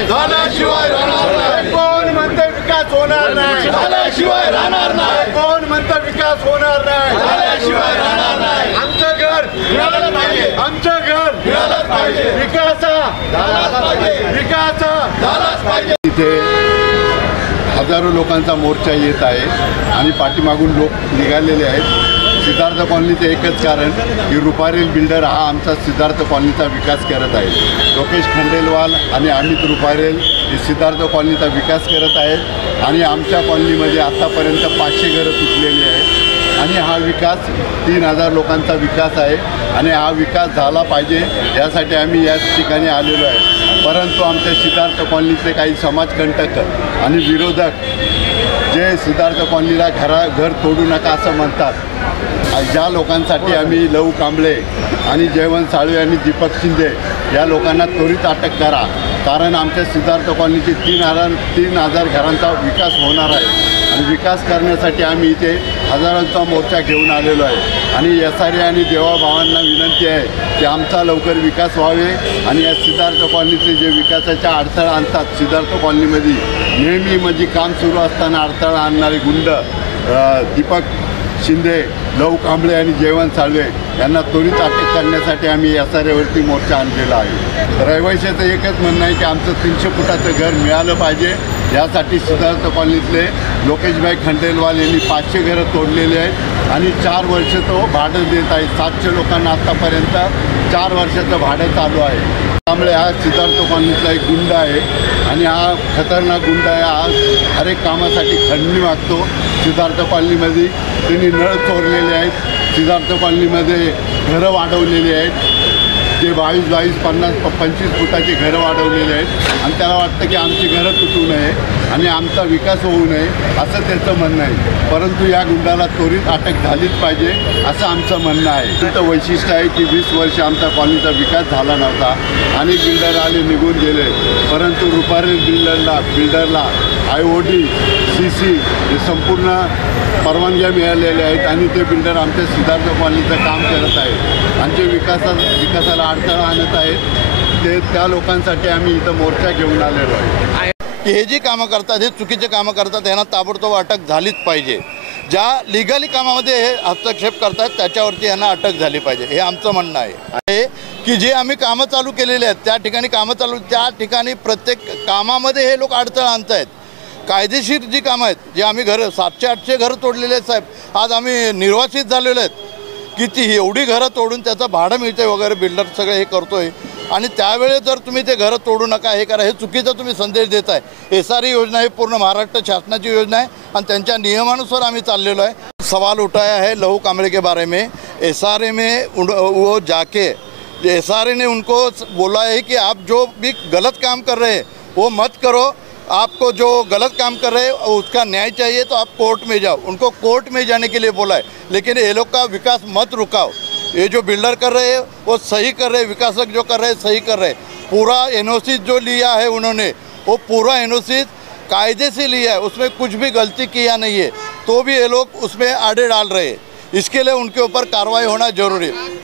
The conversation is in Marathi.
नाही, झाल्याशिवाय राहणार नाही। कोण म्हणते विकास होणार नाही, झाल्याशिवाय राहणार नाही। कोण म्हणते विकास होणार नाही, झाल्याशिवाय राहणार नाही। आमचं घर मिळालंच पाहिजे, आमचं घर मिळालंच पाहिजे, विकास झालाच पाहिजे, विकास झालाच पाहिजे। इथे हजारो लोकांचा मोर्चा येत आहे आणि पाठीमागून लोक निघालेले आहेत। सिद्धार्थ कॉलनीचं एकच कारण की रुपारेल बिल्डर हा आमचा सिद्धार्थ कॉलनीचा विकास करत आहे। लोकेश खंडेलवाल आणि अमित रुपारेल हे सिद्धार्थ कॉलनीचा विकास करत आहेत आणि आमच्या कॉलनीमध्ये आतापर्यंत 500 घरं तुटलेली आहेत आणि हा विकास 3000 लोकांचा विकास आहे आणि हा विकास झाला पाहिजे यासाठी आम्ही याच ठिकाणी आलेलो आहे। परंतु आमच्या सिद्धार्थ कॉलनीचे काही समाजकंटक आणि विरोधक जे सिद्धार्थ कॉलनीला घर तोडू नका असं म्हणतात, ज्या लोकांसाठी आम्ही लहू कांबळे आणि जयवंत साळवे आणि दीपक शिंदे या लोकांना त्वरित अटक करा, कारण आमच्या सिद्धार्थ कॉलनीचे 3000 घरांचा विकास होणार आहे आणि विकास करण्यासाठी आम्ही इथे हजारांचा मोर्चा घेऊन आलेलो आहे आणि SRA आणि देवाभावांना विनंती आहे की आमचा लवकर विकास व्हावे आणि या सिद्धार्थ कॉलनीचे जे विकासाच्या अडथळा आणतात, सिद्धार्थ कॉलनीमध्ये नेहमी म्हणजे काम सुरू असताना अडथळा आणणारे गुंड दीपक शिंदे, लहू कांबळे आणि जयवंत साळवे यांना त्वरित अटक करण्यासाठी आम्ही SRAवरती मोर्चा आणलेला आहे। रहिवाशाचं एकच म्हणणं आहे की आमचं 300 फुटाचं घर मिळालं पाहिजे, यासाठी सिद्धार्थ कॉलनीतले लोकेशभाई खंडेलवाल यांनी 500 घरं तोडलेली आहेत आणि 4 वर्ष तो भाडं देत आहे। 700 लोकांना आत्तापर्यंत 4 वर्षाचं भाडं चालू आहे। त्यामुळे हा सिद्धार्थ कॉलनीतला एक गुंड आहे आणि हा खतरनाक गुंड आहे। हा हर एक कामासाठी खंडणी मागतो। सिद्धार्थ कॉलनीमध्ये त्यांनी नळ चोरलेले आहेत, सिद्धार्थ कॉलनीमध्ये घरं वाढवलेली आहेत, जे 22, 50, 25 फुटाची घरं वाढवलेली आहेत आणि त्याला वाटतं की आमची घरं तुटू नये आणि आमचा विकास होऊ नये असं त्याचं म्हणणं आहे। परंतु या गुंडाला त्वरित अटक झालीच पाहिजे असं आमचं म्हणणं आहे। त्याचं वैशिष्ट्य आहे की 20 वर्ष आमचा कॉलनीचा विकास झाला नव्हता, अनेक बिल्डर आले निघून गेले, परंतु रुपारेल बिल्डरला IOD CC हे संपूर्ण परवानग्या मिळालेल्या आहेत आणि ते बिल्डर आमच्या सिद्धार्थ कॉलनीचं काम करत आहेत आणि जे विकासाला अडथळा आणत आहेत त्या लोकांसाठी आम्ही इथं मोर्चा घेऊन आलेलो आहे की हे जी कामं करतात, हे चुकीचे कामं करतात, यांना ताबडतोब अटक झालीच पाहिजे। ज्या लिगली कामामध्ये हे हस्तक्षेप करतात त्याच्यावरती यांना अटक झाली पाहिजे, हे आमचं म्हणणं आहे की जे आम्ही कामं चालू केलेले आहेत त्या ठिकाणी त्या ठिकाणी प्रत्येक कामामध्ये हे लोक अडथळा आणत आहेत। कायदेशीर जी कामं आहेत, जे आम्ही 700-800 घरं तोडलेले आहेत साहेब, आज आम्ही निर्वासित झालेलो आहेत की ती एवढी घरं तोडून त्याचं भाडं मिळतं वगैरे, बिल्डर सगळे हे करतोय आणि त्यावेळेस जर तुम्ही ते घरं तोडू नका हे करा, हे चुकीचा तुम्ही संदेश देत आहे। SRA योजना ही पूर्ण महाराष्ट्र शासनाची योजना आहे आणि त्यांच्या नियमानुसार आम्ही चाललेलो आहे। सवाल उठाया है लहू कांबळे के बारे में, SRA में वो जाके SRA ने उनको बोला है कि आप जो भी गलत काम कर रहे हैं वो मत करो, आपको जो गलत काम कर रहे हैं उसका न्याय चाहिए तो आप कोर्ट में जाओ। उनको कोर्ट में जाने के लिए बोला है, लेकिन ये लोग का विकास मत रुकाओ। ये जो बिल्डर कर रहे हैं वो सही कर रहे हैं, विकासक जो कर रहे हैं सही कर रहे हैं। पूरा NOC जो लिया है उन्होंने वो पूरा NOC कायदे से लिया है, उसमें कुछ भी गलती किया नहीं है, तो भी ये लोग उसमें आड़े डाल रहे हैं। इसके लिए उनके ऊपर कार्रवाई होना जरूरी है।